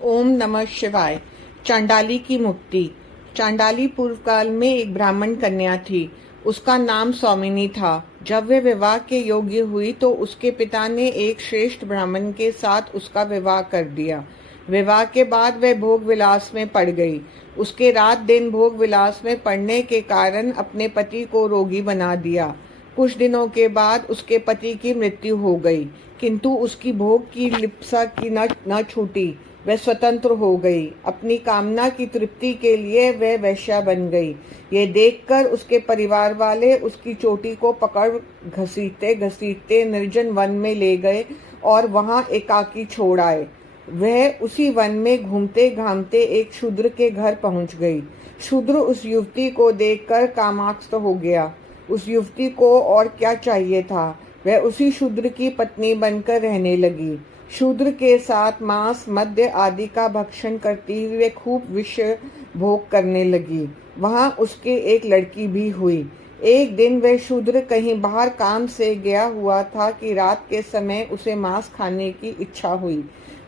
ओम नमः शिवाय। चांडाली की मुक्ति। चांडाली पूर्व काल में एक ब्राह्मण कन्या थी। उसका नाम स्वामिनी था। जब वे विवाह के योग्य हुई तो उसके पिता ने एक श्रेष्ठ ब्राह्मण के साथ उसका विवाह कर दिया। विवाह के बाद वह भोग विलास में पड़ गई। उसके रात दिन भोग विलास में पड़ने के कारण अपने पति को रोगी बना दिया। कुछ दिनों के बाद उसके पति की मृत्यु हो गई, किंतु उसकी भोग की लिप्सा की न छूटी। वह स्वतंत्र हो गई। अपनी कामना की तृप्ति के लिए वह वेश्या बन गई। ये देखकर उसके परिवार वाले उसकी चोटी को पकड़ घसीटते घसीटते निर्जन वन में ले गए और वहां एकाकी छोड़ आए। वह उसी वन में घूमते घामते एक शूद्र के घर पहुंच गई। शूद्र उस युवती को देखकर कामाक्षत हो गया। उस युवती को और क्या चाहिए था। वह उसी शूद्र की पत्नी बनकर रहने लगी। शूद्र के साथ मांस मद्य आदि का भक्षण करती हुए खूब विषय भोग करने लगी। वहां उसके एक लड़की भी हुई। एक दिन वह शूद्र कहीं बाहर काम से गया हुआ था कि रात के समय उसे मांस खाने की इच्छा हुई।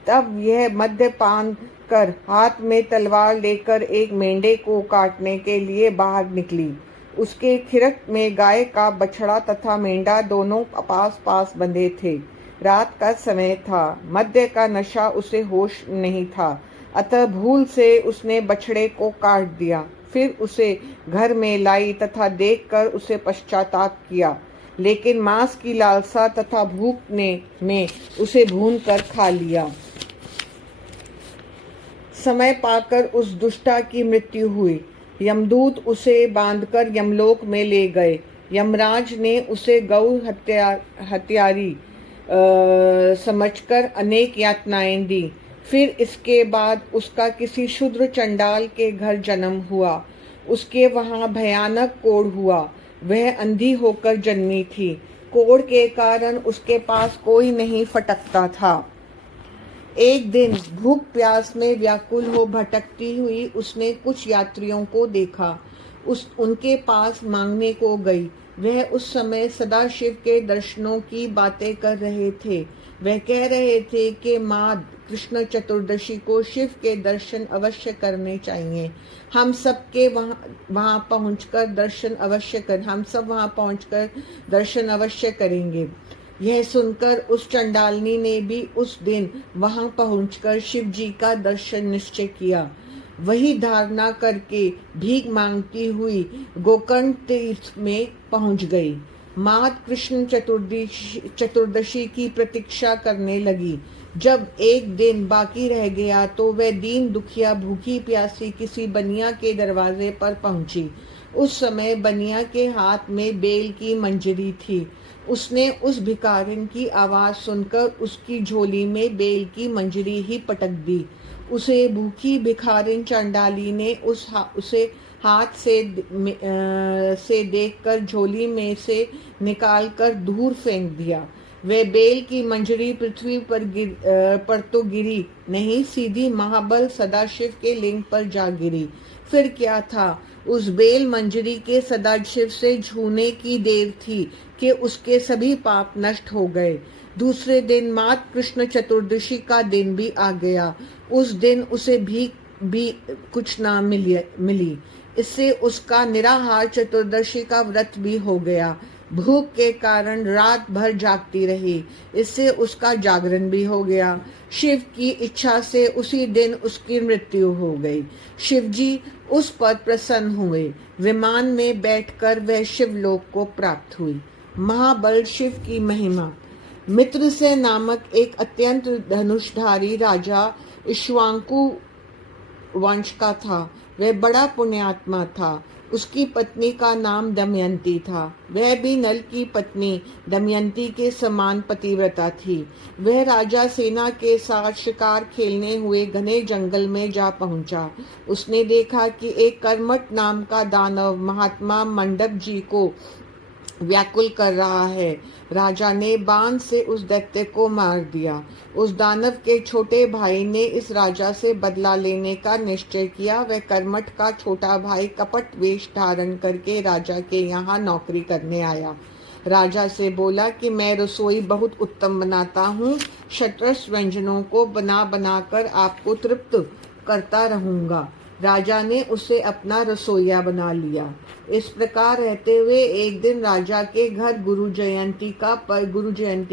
तब यह मद्यपान कर हाथ में तलवार लेकर एक मेंढे को काटने के लिए बाहर निकली। उसके खिरक में गाय का बछड़ा तथा मेंढा दोनों पास पास बंधे थे। रात का समय था। मद्य का नशा उसे होश नहीं था, अतः भूल से उसने बछड़े को काट दिया। फिर उसे घर में लाई तथा देखकर उसे पश्चाताप किया, लेकिन मांस की लालसा तथा भूख ने में उसे भून कर खा लिया। समय पाकर उस दुष्टा की मृत्यु हुई। यमदूत उसे बांधकर यमलोक में ले गए। यमराज ने उसे गौ हत्यारी समझकर अनेक यातनाएं दी। फिर इसके बाद उसका किसी शूद्र चंडाल के घर जन्म हुआ। उसके वहां भयानक कोढ़ हुआ। वह अंधी होकर जन्मी थी। कोढ़ के कारण उसके पास कोई नहीं फटकता था। एक दिन भूख प्यास में व्याकुल हो भटकती हुई उसने कुछ यात्रियों को देखा। उनके पास मांगने को गई। वह उस समय सदाशिव के दर्शनों की बातें कर रहे थे। वह कह रहे थे कि माँ कृष्ण चतुर्दशी को शिव के दर्शन अवश्य करने चाहिए। हम सब वहां पहुंचकर दर्शन अवश्य करेंगे। यह सुनकर उस चंडालनी ने भी उस दिन वहां पहुंचकर शिव जी का दर्शन निश्चय किया। वही धारणा करके भीख मांगती हुई गोकर्ण तीर्थ में पहुंच गई। मात कृष्ण चतुर्दशी की प्रतीक्षा करने लगी। जब एक दिन बाकी रह गया तो वह दीन दुखिया भूखी प्यासी किसी बनिया के दरवाजे पर पहुंची। उस समय बनिया के हाथ में बेल की मंजरी थी। उसने उस भिखारिन की आवाज सुनकर उसकी झोली में बेल की मंजरी ही पटक दी। उसे भूखी भिखारिन चंडाली ने उसे हाथ से देखकर झोली में से निकालकर दूर फेंक दिया। वे बेल की मंजरी पृथ्वी पर तो गिरी नहीं, सीधी महाबल सदाशिव के लिंग पर जा गिरी। फिर क्या था, उस बेल मंजरी के सदाशिव से छूने की देर थी कि उसके सभी पाप नष्ट हो गए। दूसरे दिन मात कृष्ण चतुर्दशी का दिन भी आ गया। उस दिन उसे भीख भी कुछ ना मिली। इससे उसका निराहार चतुर्दशी का व्रत भी हो गया। भूख के कारण रात भर जागती रही। इससे उसका जागरण भी हो गया। शिव की इच्छा से उसी दिन उसकी मृत्यु हो गई। शिवजी उस पर प्रसन्न हुए। विमान में बैठकर वह शिवलोक को प्राप्त हुई। महाबल शिव की महिमा। मित्र से नामक एक अत्यंत धनुषधारी राजा इक्ष्वाकु वंश का था। वह बड़ा पुण्यात्मा था। उसकी पत्नी का नाम दमयंती था। वह भी नल की पत्नी दमयंती के समान पतिव्रता थी। वह राजा सेना के साथ शिकार खेलने हुए घने जंगल में जा पहुंचा। उसने देखा कि एक कर्मठ नाम का दानव महात्मा मंडक जी को व्याकुल कर रहा है। राजा ने बाण से उस दैत्य को मार दिया। उस दानव के छोटे भाई ने इस राजा से बदला लेने का निश्चय किया। वह कर्मठ का छोटा भाई कपट वेश धारण करके राजा के यहाँ नौकरी करने आया। राजा से बोला कि मैं रसोई बहुत उत्तम बनाता हूँ, षट्रस व्यंजनों को बना बनाकर आपको तृप्त करता रहूंगा। राजा ने उसे अपना रसोइया बना लिया। इस प्रकार रहते हुए एक दिन राजा के घर गुरु जयंती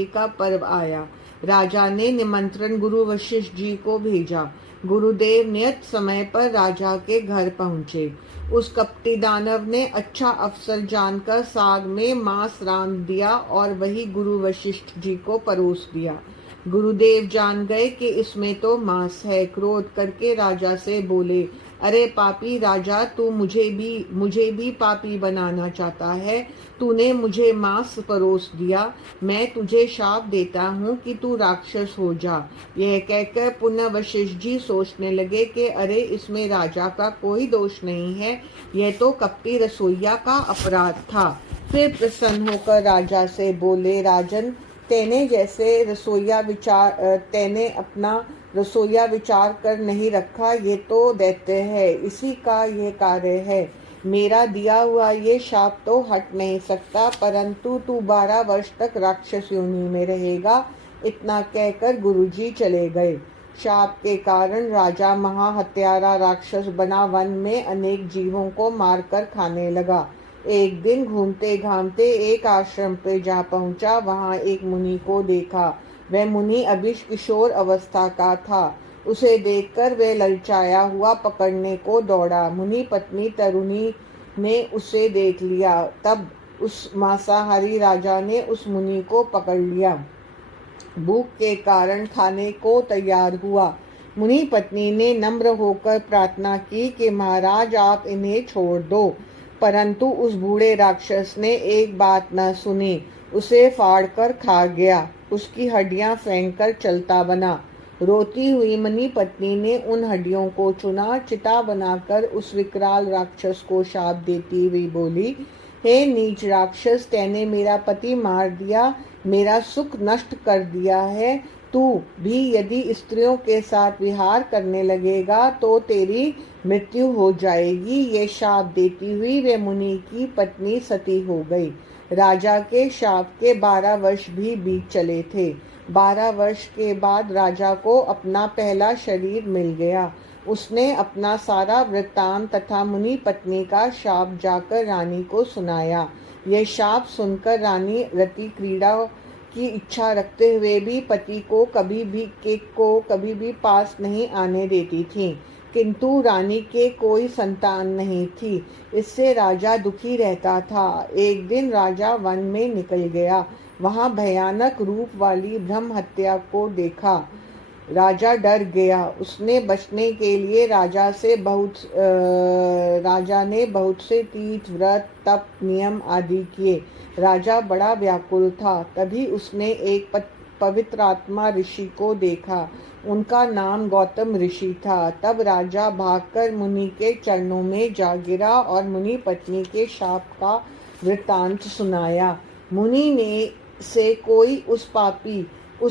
का पर्व आया। राजा ने निमंत्रण गुरु वशिष्ठ जी को भेजा। गुरुदेव नियत समय पर राजा के घर पहुँचे। उस कपटी दानव ने अच्छा अवसर जानकर साग में मांस रांध दिया और वही गुरु वशिष्ठ जी को परोस दिया। गुरुदेव जान गए कि इसमें तो मांस है। क्रोध करके राजा से बोले, अरे पापी राजा, तू मुझे भी पापी बनाना चाहता है। तूने मुझे मांस परोस दिया। मैं तुझे शाप देता हूँ कि तू राक्षस हो जा। यह कहकर पुनः वशिष्ठ जी सोचने लगे कि अरे इसमें राजा का कोई दोष नहीं है, यह तो कपटी रसोइया का अपराध था। फिर प्रसन्न होकर राजा से बोले, राजन, तेने अपना रसोइया विचार कर नहीं रखा, ये तो दैत्य है, इसी का ये कार्य है। मेरा दिया हुआ ये शाप तो हट नहीं सकता, परंतु तू 12 वर्ष तक राक्षस योनि में रहेगा। इतना कहकर गुरुजी चले गए। शाप के कारण राजा महाहत्यारा राक्षस बना वन में अनेक जीवों को मारकर खाने लगा। एक दिन घूमते घामते एक आश्रम पे जा पहुंचा। वहां एक मुनि को देखा। वह मुनि अभी किशोर अवस्था का था। उसे देखकर वह ललचाया हुआ पकड़ने को दौड़ा। मुनि पत्नी तरुणी ने उसे देख लिया। तब उस मांसाहारी राजा ने उस मुनि को पकड़ लिया। भूख के कारण खाने को तैयार हुआ। मुनि पत्नी ने नम्र होकर प्रार्थना की कि महाराज आप इन्हें छोड़ दो, परंतु उस बूढ़े राक्षस ने एक बात न सुनी, उसे फाड़कर खा गया। उसकी हड्डियां फेंककर चलता बना। रोती हुई मुनि पत्नी ने उन हड्डियों को चुना, चिता बनाकर उस विकराल राक्षस को शाप देती हुई बोली, हे नीच राक्षस, तैने मेरा पति मार दिया, मेरा सुख नष्ट कर दिया है। तू भी यदि स्त्रियों के साथ विहार करने लगेगा तो तेरी मृत्यु हो जाएगी। ये शाप देती हुई वे मुनि की पत्नी सती हो गई। राजा के शाप के 12 वर्ष भी बीत चले थे। 12 वर्ष के बाद राजा को अपना पहला शरीर मिल गया। उसने अपना सारा वृत्तांत तथा मुनि पत्नी का शाप जाकर रानी को सुनाया। यह शाप सुनकर रानी रति क्रीड़ा की इच्छा रखते हुए भी पति को कभी भी पास नहीं आने देती थी, किंतु रानी के कोई संतान नहीं थी। इससे राजा दुखी रहता था। एक दिन राजा वन में निकल गया। वहां भयानक रूप वाली ब्रह्म हत्या को देखा। राजा डर गया। उसने बचने के लिए राजा ने बहुत से तीर्थ, व्रत, तप, नियम आदि किए। राजा बड़ा व्याकुल था। तभी उसने एक पवित्र आत्मा ऋषि को देखा। उनका नाम गौतम ऋषि था। तब राजा भागकर मुनि के चरणों में जा गिरा और मुनि पत्नी के शाप का वृत्तांत सुनाया। मुनि ने से कोई उस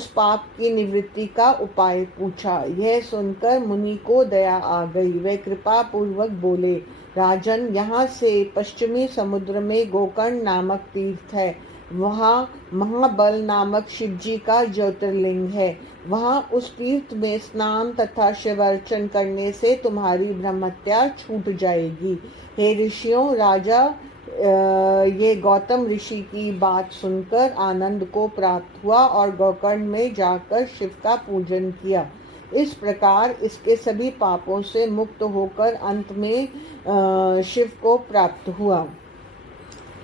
पाप की निवृत्ति का उपाय पूछा। यह सुनकर मुनि को दया आ गई। वे कृपा पूर्वक बोले, राजन, यहाँ से पश्चिमी समुद्र में गोकर्ण नामक तीर्थ है। वहाँ महाबल नामक शिवजी का ज्योतिर्लिंग है। वहाँ उस तीर्थ में स्नान तथा शिवार्चन करने से तुम्हारी ब्रह्महत्या छूट जाएगी। हे ऋषियों, राजा ये गौतम ऋषि की बात सुनकर आनंद को प्राप्त हुआ और गोकर्ण में जाकर शिव का पूजन किया। इस प्रकार इसके सभी पापों से मुक्त होकर अंत में शिव को प्राप्त हुआ।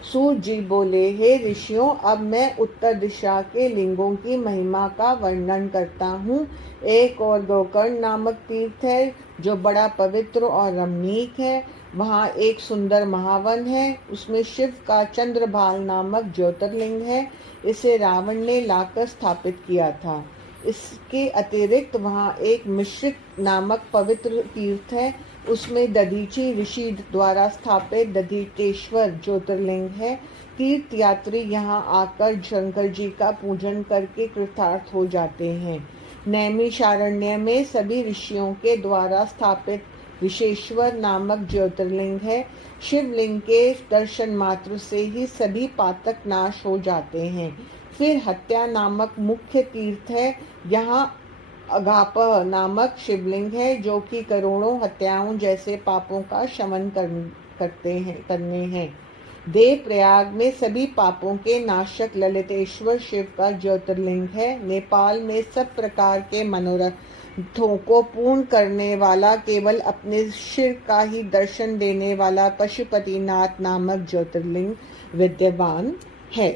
सूर्य जी बोले, हे ऋषियों, अब मैं उत्तर दिशा के लिंगों की महिमा का वर्णन करता हूँ। एक और गोकर्ण नामक तीर्थ है जो बड़ा पवित्र और रमणीक है। वहाँ एक सुंदर महावन है। उसमें शिव का चंद्रभाल नामक ज्योतिर्लिंग है। इसे रावण ने लाकर स्थापित किया था। इसके अतिरिक्त वहाँ एक मिश्रिक नामक पवित्र तीर्थ है। उसमें दधीची ऋषि द्वारा स्थापित दधीचेश्वर ज्योतिर्लिंग है। तीर्थ यात्री यहाँ आकर शंकर जी का पूजन करके कृतार्थ हो जाते हैं। नैमिषारण्य में सभी ऋषियों के द्वारा स्थापित विशेश्वर नामक ज्योतिर्लिंग है। शिवलिंग के दर्शन मात्र से ही सभी पातक नाश हो जाते हैं। फिर हत्या नामक मुख्य तीर्थ है। यहाँ अगापह नामक शिवलिंग है जो कि करोड़ों हत्याओं जैसे पापों का शमन करने हैं। देव प्रयाग में सभी पापों के नाशक ललितेश्वर शिव का ज्योतिर्लिंग है। नेपाल में सब प्रकार के मनोरथों को पूर्ण करने वाला, केवल अपने सिर का ही दर्शन देने वाला पशुपतिनाथ नामक ज्योतिर्लिंग विद्यमान है।